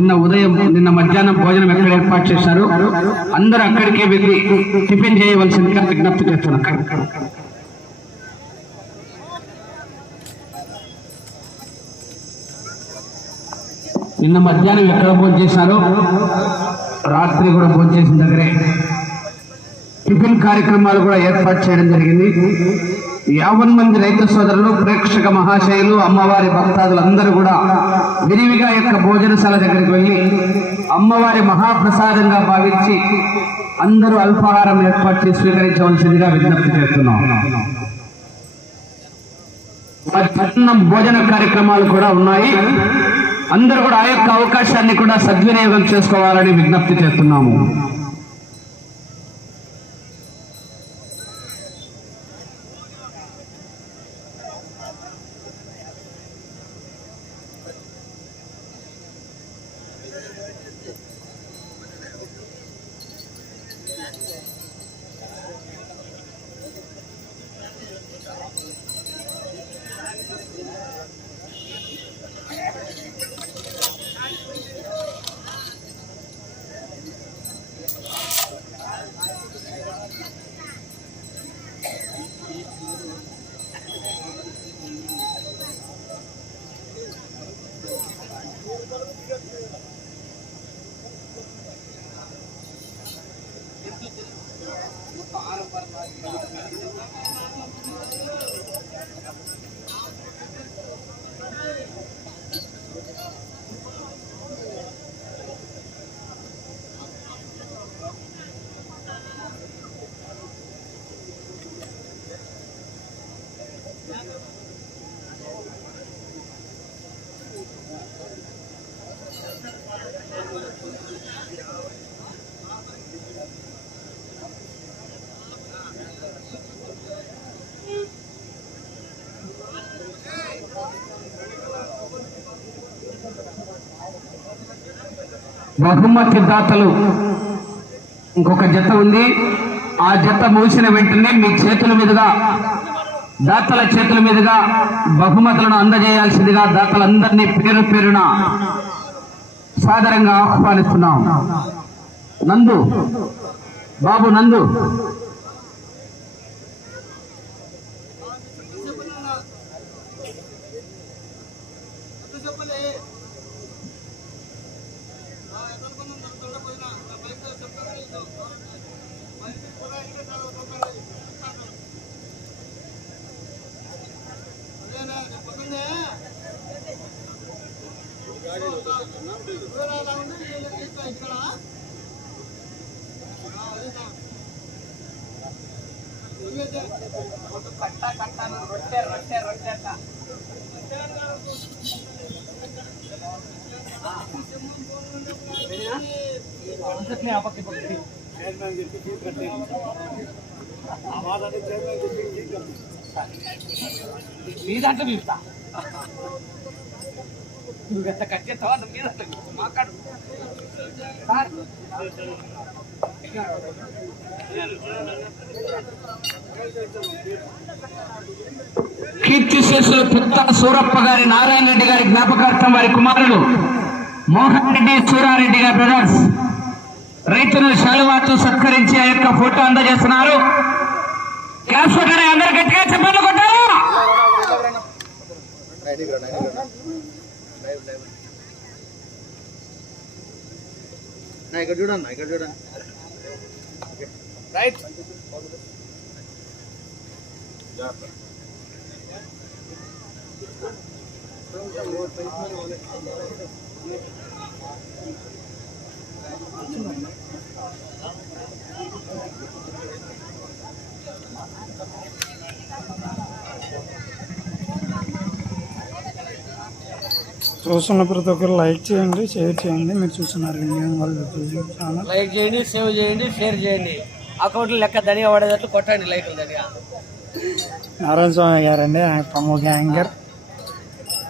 నిన్న ఉదయం నిన్న మధ్యాహ్నం భోజనం ఎక్కడ ఏర్పాటు చేశారు? అందరూ అక్కడికే వెళ్ళి టిఫిన్ చేయవలసిందిగా విజ్ఞప్తి చేస్తున్నారు. నిన్న మధ్యాహ్నం ఎక్కడ భోజనం చేశారో? రాత్రి కూడా భోజనం చేసిన దగ్గరే. టిఫిన్ కార్యక్రమాలు కూడా ఏర్పాటు చేయడం జరిగింది. యావన్ మంది రైతు సోదరులు ప్రేక్షక మహాశయులు అమ్మవారి భక్తాదులు అందరూ కూడా విరివిగా యొక్క భోజనశాల దగ్గరికి వెళ్ళి అమ్మవారి మహాప్రసాదంగా భావించి అందరూ అల్పాహారం ఏర్పాటు చేసి స్వీకరించవలసిందిగా విజ్ఞప్తి చేస్తున్నాం. పట్టణం భోజన కార్యక్రమాలు కూడా ఉన్నాయి. అందరూ కూడా ఆ యొక్క అవకాశాన్ని కూడా సద్వినియోగం చేసుకోవాలని విజ్ఞప్తి చేస్తున్నాము. బహుమతి దాతలు. ఇంకొక జత ఉంది. ఆ జత మూసిన వెంటనే మీ చేతుల మీదుగా దాతల చేతుల మీదుగా బహుమతులను అందజేయాల్సిందిగా దాతలందరినీ పేరు పేరున సాదరంగా ఆహ్వానిస్తున్నాం. నందు బాబు నందు నీ దాంట్లో పిలుస్తా నువ్వు ఎంత కట్ చేస్తావా నువ్వు దాంట్లో మాట్లాడు. సార్. కీర్తిశేషులు పుత్త సూరప్ప గారి నారాయణ రెడ్డి గారి జ్ఞాపకార్థం వారి కుమారులు మోహన్ రెడ్డి సూరారెడ్డి గారి బ్రదర్స్ రైతులు శాలువాతో సత్కరించి ఆ యొక్క ఫోటో అందజేస్తున్నారు. క్లాస్ కొట్టండి అందరు గట్టిగా చెప్పండి కొట్టారు. ఇక్కడ చూడండి ఇక్కడ చూడండి. రైట్ చూస్తున్న ప్రతి ఒక్కరు లైక్ చేయండి షేర్ చేయండి. మీరు చూస్తున్నారు లైక్ చేయండి సేవ్ చేయండి షేర్ చేయండి. అకౌంట్ లెక్క ధనిగా పడేటట్లు కొట్టండి లైకులు ధనిగా నారాయణ స్వామి గారండి ఆయన ప్రముఖ యాంకర్.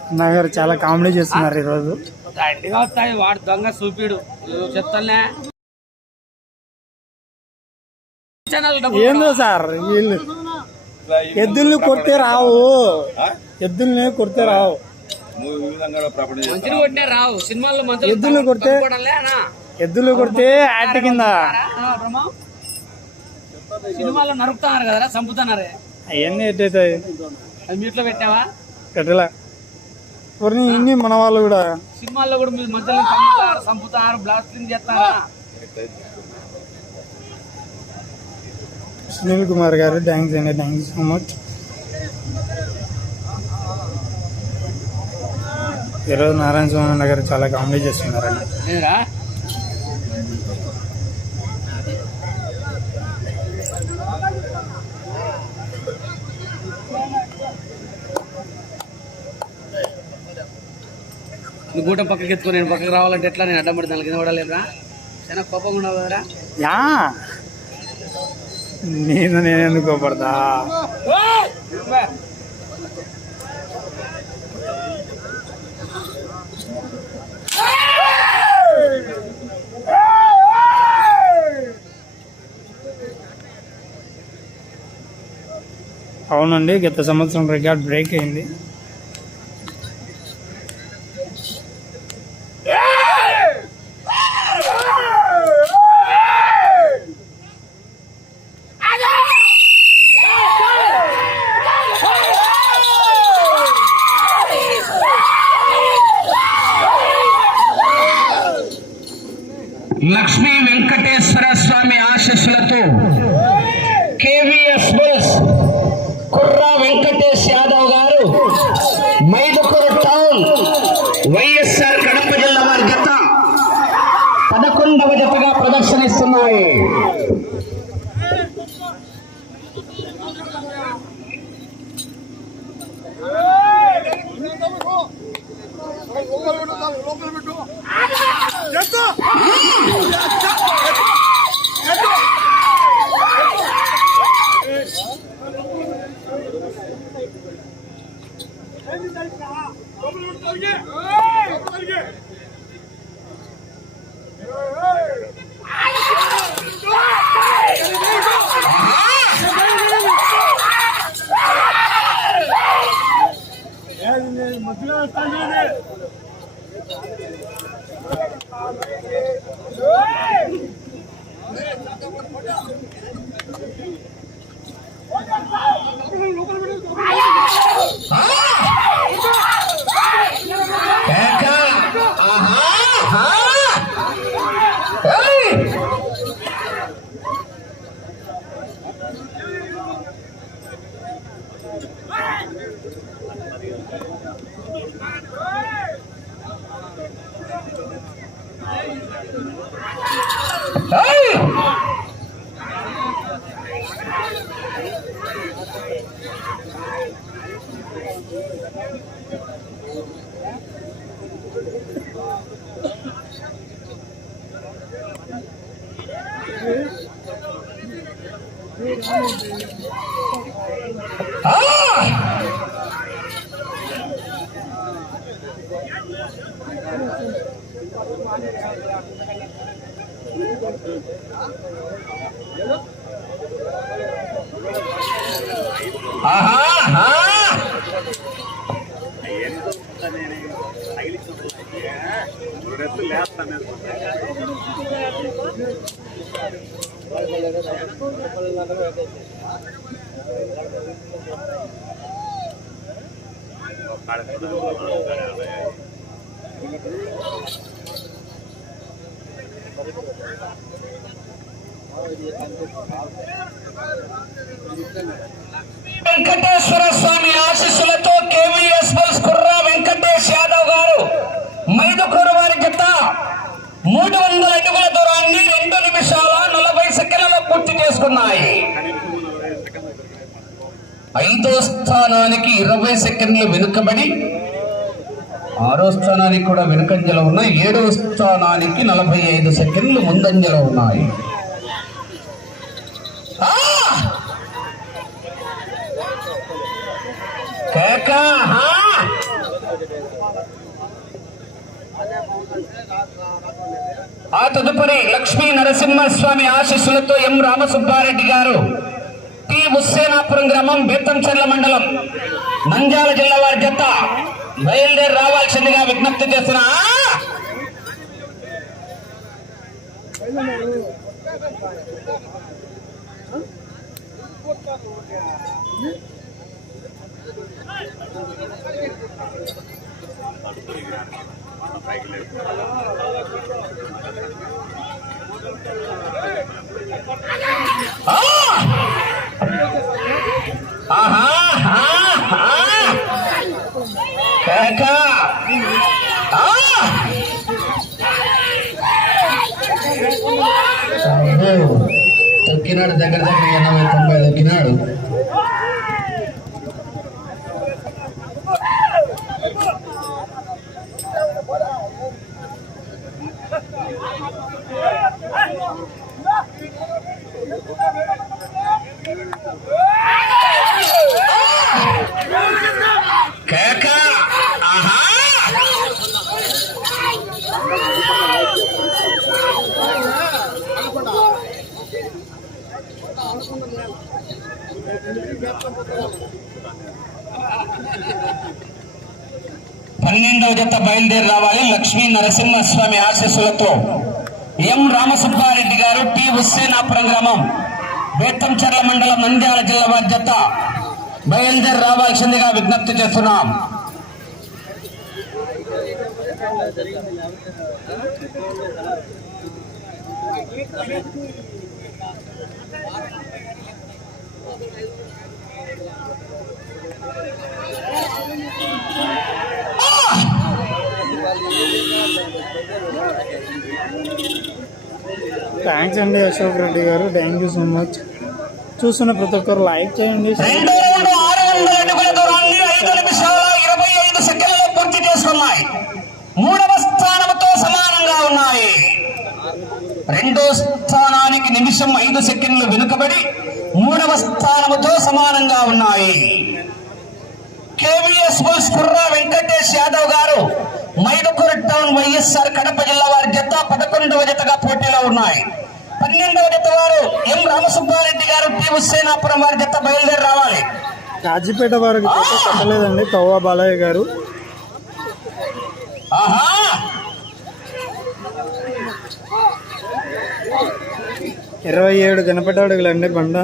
అన్న గారు చాలా కామెడీ చేస్తున్నారు ఈరోజు. దండిగా వస్తాయి వాడు దొంగ చూపిడు చెప్తానే ఏందో సార్ వీళ్ళు ఎద్దుల్ని కొడితే రావు. ఎద్దుల్ని కొడితే రావు. సినిమాల్లో ఎద్దులు కొడితే ఎద్దులు కొడితే యాట్ కింద? సినిమాల్లో నరుకుతున్నారు కదరా చంపుతున్నారే. అవన్నీ ఎట్టయితాయి అది మీట్లో పెట్టావా? పెట్టలే. కొన్ని ఇన్ని మన వాళ్ళు కూడా. సినిమాల్లో కూడా మీరు మధ్యలో చంపుతారు బ్లాస్టింగ్ చేస్తారా? సునీల్ కుమార్ గారు థ్యాంక్స్ అండి. థ్యాంక్ యూ సో మచ్ ఈరోజు నారాయణ స్వామి గారు చాలా కామెడీ చేస్తున్నారండి. ఏరా నువ్వు గూటం పక్కకి ఎత్తుకొని నేను పక్కకి రావాలంటే ఎట్లా? నేను అడ్డం పడి దాని కింద పడలేదురా చాలా కోపంగా కదరా యా. నేను నేను ఎందుకు అవునండి గత సంవత్సరం రికార్డ్ బ్రేక్ అయింది లక్ష్మీ వెంకటేశ్వర స్వామి ఆశీస్సులతో KVS bulls Kurra Venkatesh Yadav garu Mydukuru town YSR 啊，有了 Mydukur వారి జత మూడు వందల అడుగుల దూరాన్ని రెండు నిమిషాల నలభై సెకండ్లలో పూర్తి చేసుకున్నాయి. ఐదో స్థానానికి ఇరవై సెకండ్లు వెనుకబడి ఆరో స్థానానికి కూడా వెనుకంజలో ఉన్నాయి. ఏడో స్థానానికి నలభై ఐదు సెకండ్లు ముందంజలో ఉన్నాయి. కేకా కేక ఆ తదుపరి లక్ష్మీ నరసింహస్వామి ఆశీస్సులతో ఎం రామసుబ్బారెడ్డి గారు టి ముస్సేనాపురం గ్రామం బేతంచెర్ల మండలం నంద్యాల జిల్లా వారి జత బయలుదేరి రావాల్సిందిగా విజ్ఞప్తి చేస్తున్నా ఆ! ఆహా! ఆహా! కేక! ఆ! అబ్బో! తొక్కినాడు దగ్గర దగ్గర ఎనభై తొంభై తొక్కినాడు కేక ఆహా పన్నెండవ జత బయలుదేరి రావాలి లక్ష్మీ నరసింహస్వామి ఆశీస్సులతో. ఎం రామసుబ్బారెడ్డి గారు టి హుస్సేనాపురం గ్రామం. బేతంచెర్ల మండలం నంద్యాల జిల్లా బాధ్యత జత బయలుదేరి రావాల్సిందిగా విజ్ఞప్తి చేస్తున్నాం. థ్యాంక్స్ అండి అశోక్ రెడ్డి గారు. థ్యాంక్ యూ సో మచ్ చూస్తున్న ప్రతి ఒక్కరు లైక్ చేయండి. రెండో ఆరు వందల అడుగుల దూరాన్ని ఐదు నిమిషాల ఇరవై ఐదు సెకండ్లలో పూర్తి చేసుకున్నాయి. మూడవ స్థానంతో సమానంగా ఉన్నాయి. రెండో స్థానానికి నిమిషం ఐదు సెకండ్లు వెనుకబడి మూడవ స్థానముతో సమానంగా ఉన్నాయి. కేవీఎస్ కుర్రా వెంకటేష్ యాదవ్ గారు మైదుకూరు టౌన్ వైఎస్ఆర్ కడప జిల్లా వారి జత పదకొండవ జతగా పోటీలో ఉన్నాయి. పన్నెండవ జత వారు ఎం రామసుబ్బారెడ్డి గారు టి హుస్సేనాపురం వారి జత బయలుదేరి రావాలి. కాజీపేట వారికి అయితే కట్టలేదండి కవ్వా బాలయ్య గారు. ఆహా! ఇరవై ఏడు గణపతి అడుగులండి బండ.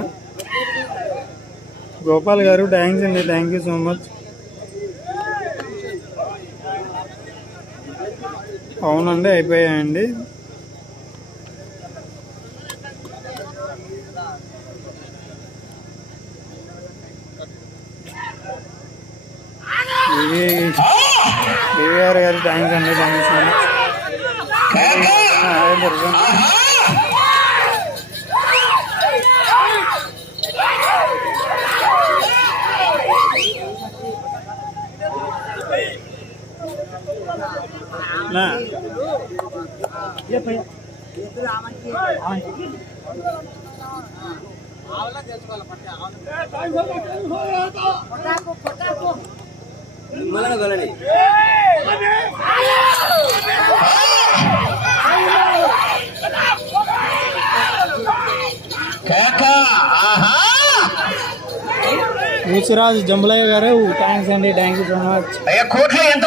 గోపాల్ గారు థ్యాంక్స్ అండి థ్యాంక్ యూ సో మచ్. అవునండి అయిపోయాయండి. గారు థ్యాంక్స్ అండి థ్యాంక్ యూ సో మచ్ కేక! అదే జరుగుతుంది ఆహా! నా కేక! ఆహా! ఊసిరాజు జంబులయ్య గారు థ్యాంక్స్ అండి థ్యాంక్ యూ సో మచ్ అయ్యా కోట్లు ఎంతమంది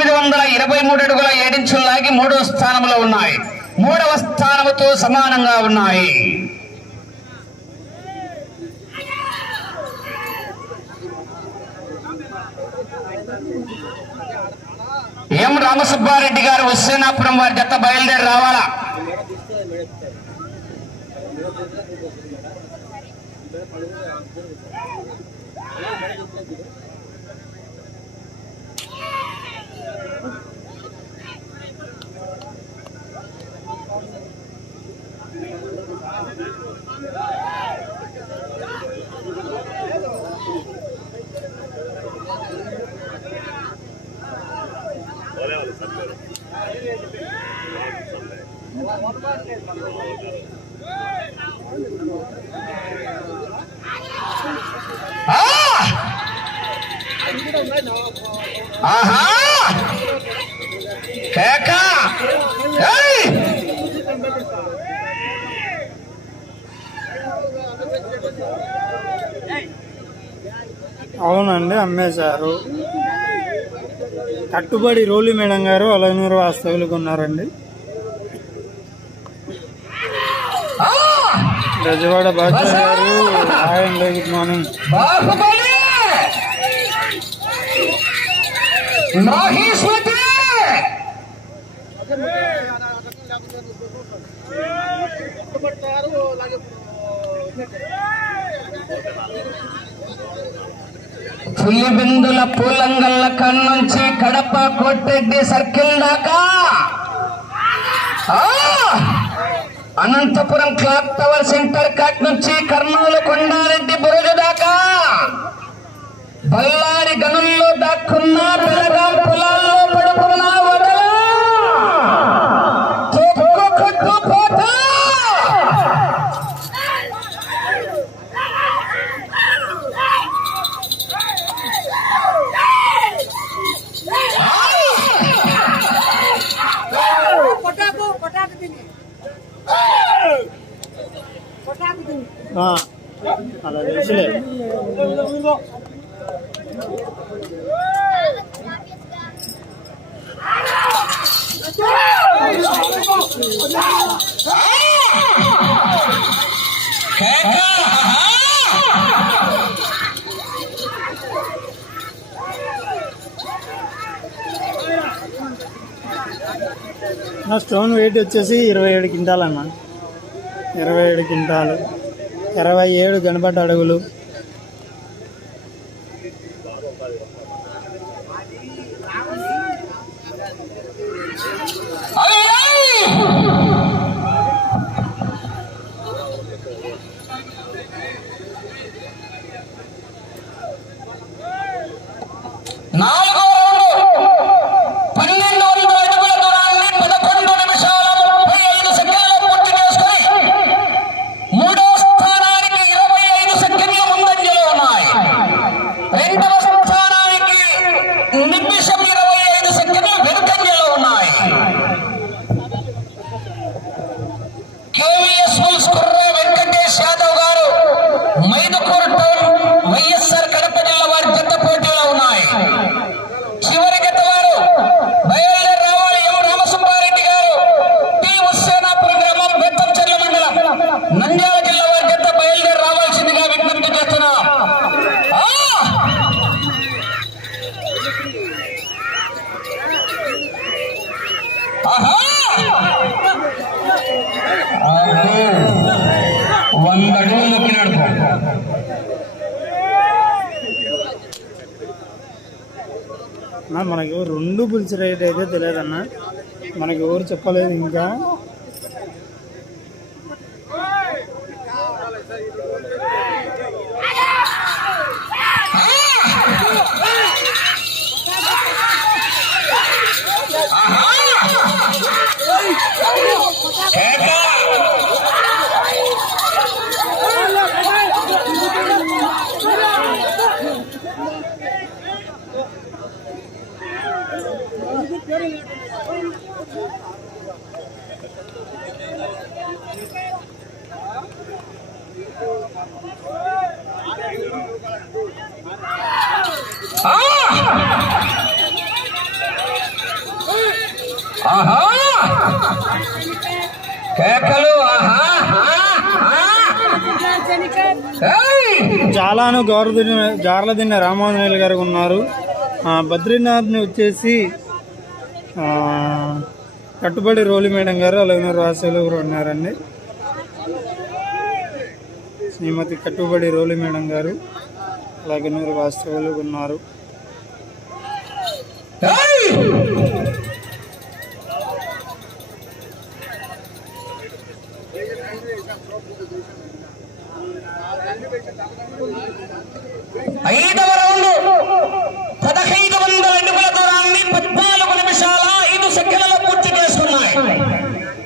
తొమ్మిది వందల ఇరవై మూడు అడుగుల ఏడించుల్లాగి మూడవ స్థానంలో ఉన్నాయి. మూడవ స్థానముతో సమానంగా ఉన్నాయి. ఎం రామసుబ్బారెడ్డి గారు హుస్సేనాపురం వారి జత బయలుదేరి రావాలా? ఆహా! కేక! ఏయ్! అవునండి అమ్మేశారు కట్టుబడి రోలి మేడం గారు అలనూరు వాస్తవులు కొన్నారండి. ఆ! గజవాడ బాద్షా గారు హాయ్ అండి గుడ్ మార్నింగ్. బాహుబలి మహిష్మతి పులిబిందుల పూలంగళ్ళ కన్నుంచి కడప కోట్రెడ్డి సర్కిల్ దాకా! అనంతపురం క్లాక్ టవర్ సెంటర్ కాట్ నుంచి కర్నూలు కొండారెడ్డి బురుజు దాకా! బళ్ళారి గనుల్లో దాక్కు వచ్చేసి ఇరవై ఏడు క్వింటాలన్నా. అన్న ఇరవై ఏడు క్వింటాలు. ఇరవై ఏడు గణపతి అడుగులు అయ్యయ్! నాలుగో రౌండ్ పన్నెండు వందల అడుగుల దూరాన్ని పదకొండు నిమిషాల ముప్పై ఐదు సెకండ్లు పూర్తి చేసుకుని మూడో స్థానానికి ఇరవై ఐదు సెకండ్లు ముందంజలో ఉన్నాయి రెండవ స్థానానికి నిమిషం ఇరవై ఐదు సెకండ్లు వెనుకంజలో ఉన్నాయి కేవీఎస్ ఫుల్స్ కుర్ర వెంకటేష్ యాదవ్ గారు మైదుకూరు టౌన్ వైఎస్ఆర్ కడప జిల్లా వారి జత పోటీలో ఉన్నాయి చివరి గత వారు బయలుదేరి రావాలి ఎం రామసుబ్బారెడ్డి గారు టి హుస్సేనాపురం గ్రామం బెత్తంచెర్ల మండలం నంద్యాల జిల్లా వారి జత బయలుదేరి రావాల్సిందిగా విజ్ఞప్తి చేస్తున్నాం ఆ! ఆహా! అబ్బో! వంద అడుగులు నొక్కినాడు పో. అన్న మనకి రెండు పులుసు రేట్ అయితే తెలియదన్న మనకి ఎవరు చెప్పలేదు ఇంకా కేక! ఆ! ఆహా కేకలు ఆహా ఆహా, ఆహా. ఏయ్! జాలాను గారు ఉన్నారు బద్రీనాథ్ని వచ్చేసి కట్టుబడి రోలి మేడం గారు అలాగే రాసేలు గారు ఉన్నారండి శ్రీమతి కట్టుబడి రోలి మేడం గారు. అలాగే నూరు వాస్తవులు ఉన్నారు ఐదవ రౌండ్ పదహైదు వందల అడుగుల దూరాన్ని పద్నాలుగు నిమిషాల ఐదు సెకండ్లలో పూర్తి చేసుకున్నాయి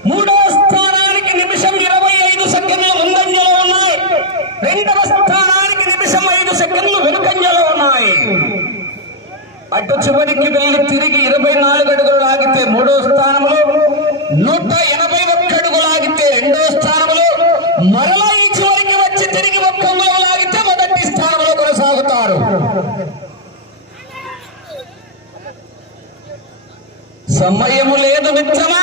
మూడో స్థానానికి నిమిషం ఇరవై ఐదు సెకండ్లు ముందంజలో ఉన్నాయి రెండవ స్థానానికి నిమిషం ఐదు సెకండ్లు వెనుకంజలో ఉన్నాయి అటు చివరికి వెళ్ళి తిరిగి ఇరవై నాలుగు అడుగులు లాగితే మూడో స్థానంలో నూట ఎనభై ఒక్క అడుగు లాగితే రెండో స్థానంలో మరలా ఈ చివరికి వచ్చి తిరిగి ఒక్క లాగితే మొదటి స్థానంలో కొనసాగుతారు. సమయము లేదు మిత్రమా.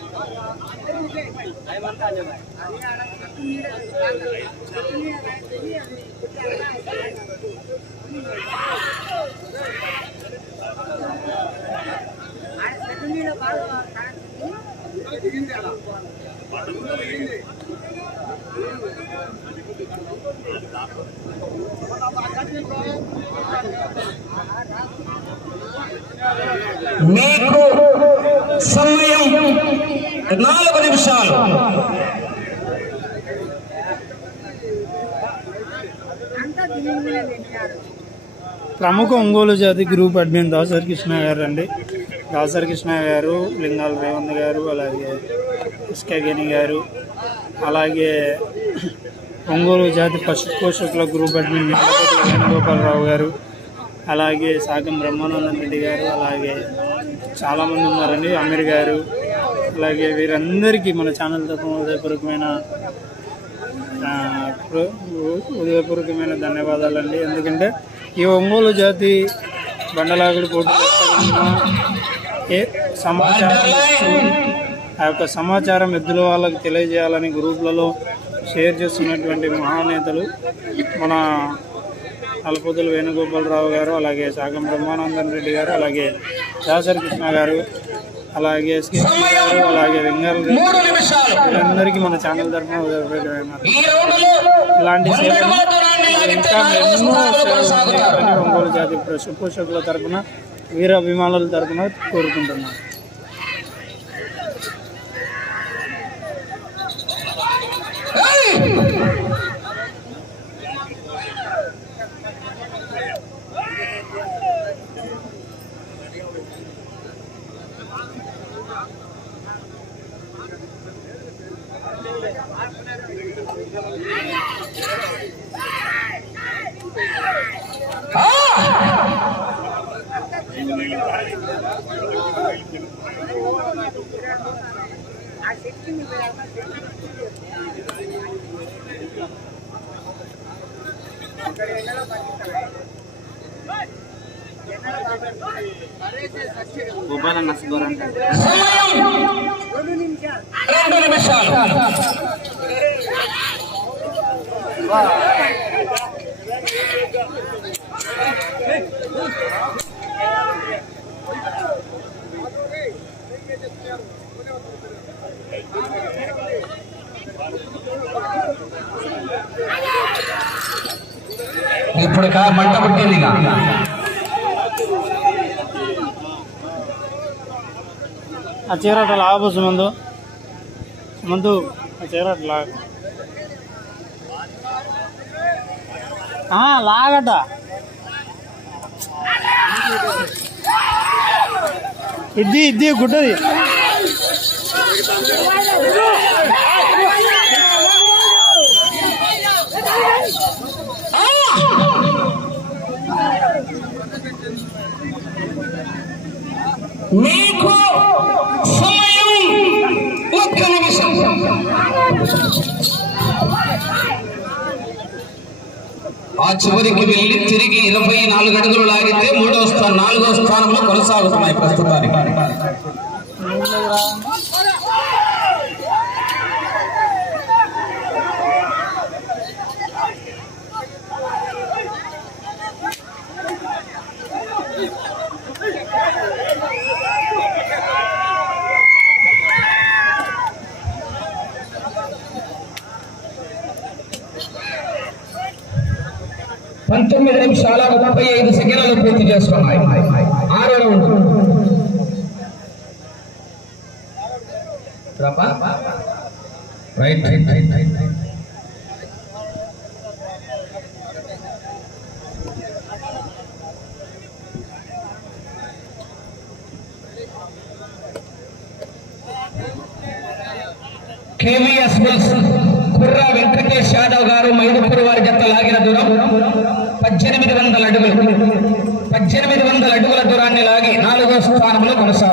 మీకు ప్రముఖ ఒంగోలు జాతి గ్రూప్ అడ్మిన్ దాసరి కృష్ణ గారు అండి దాసరి కృష్ణ గారు లింగాల రేవంత్ గారు అలాగే ఇస్కగిని గారు అలాగే ఒంగోలు జాతి పశు పోషకుల గ్రూప్ అడ్మిన్ వేణుగోపాలరావు గారు అలాగే సాగం బ్రహ్మానందం రెడ్డి గారు అలాగే చాలామంది ఉన్నారండి. అమీర్ గారు అలాగే వీరందరికీ మన ఛానల్ తరఫున హృదయపూర్వకమైన ఆ, హృదయపూర్వకమైన ధన్యవాదాలండి. ఎందుకంటే ఈ ఒంగోలు జాతి బండలాగుడు పోటీ ఏ సమాచారం ఆ యొక్క సమాచారం ఎద్దుల వాళ్ళకి తెలియజేయాలని గ్రూపులలో షేర్ చేస్తున్నటువంటి మహానేతలు మన అలపతుల వేణుగోపాలరావు గారు అలాగే సాగం బ్రహ్మానందన్ రెడ్డి గారు అలాగే దాసరి కృష్ణ గారు అలాగే ఎస్కే గారు అలాగే నిమిషాలు. వీరందరికీ మన ఛానల్ తరఫున ఇలాంటి సేవలు ఇంకా ఎన్నో స్థానంలో సేవలు కొనసాగుతారు చేయాలని ఒంగోలు జాతి పశు పోషకుల తరఫున వీర అభిమానుల తరపున కోరుకుంటున్నాను. మొబైల్ రెండు నిమిషాలు. ఇప్పుడు కా మంట పుట్టింది ఆ చీర అట్లా ముందు. ముందు ఆ చీరాట లాగ లాగట. ఇది ఇది గుడ్డది మీకు సమయం ఒక్క నిమిషం ఆ చివరికి వెళ్ళి తిరిగి ఇరవై నాలుగు అడుగులు లాగితే మూడో స్థానం నాలుగో స్థానంలో కొనసాగుతున్నాయి ప్రస్తుతానికి. పంతొమ్మిది నిమిషాల ముప్పై ఐదు సెకండ్లు పూర్తి చేసుకున్నాయి. ఆరో round right right right right right KVS mills Kurra Venkatesh Yadav garu Maidupur వారి జత లాగిన దూరం పద్దెనిమిది వందల అడుగుల దూరాన్ని లాగి నాలుగో స్థానంలో కొనసాగుతున్నాయి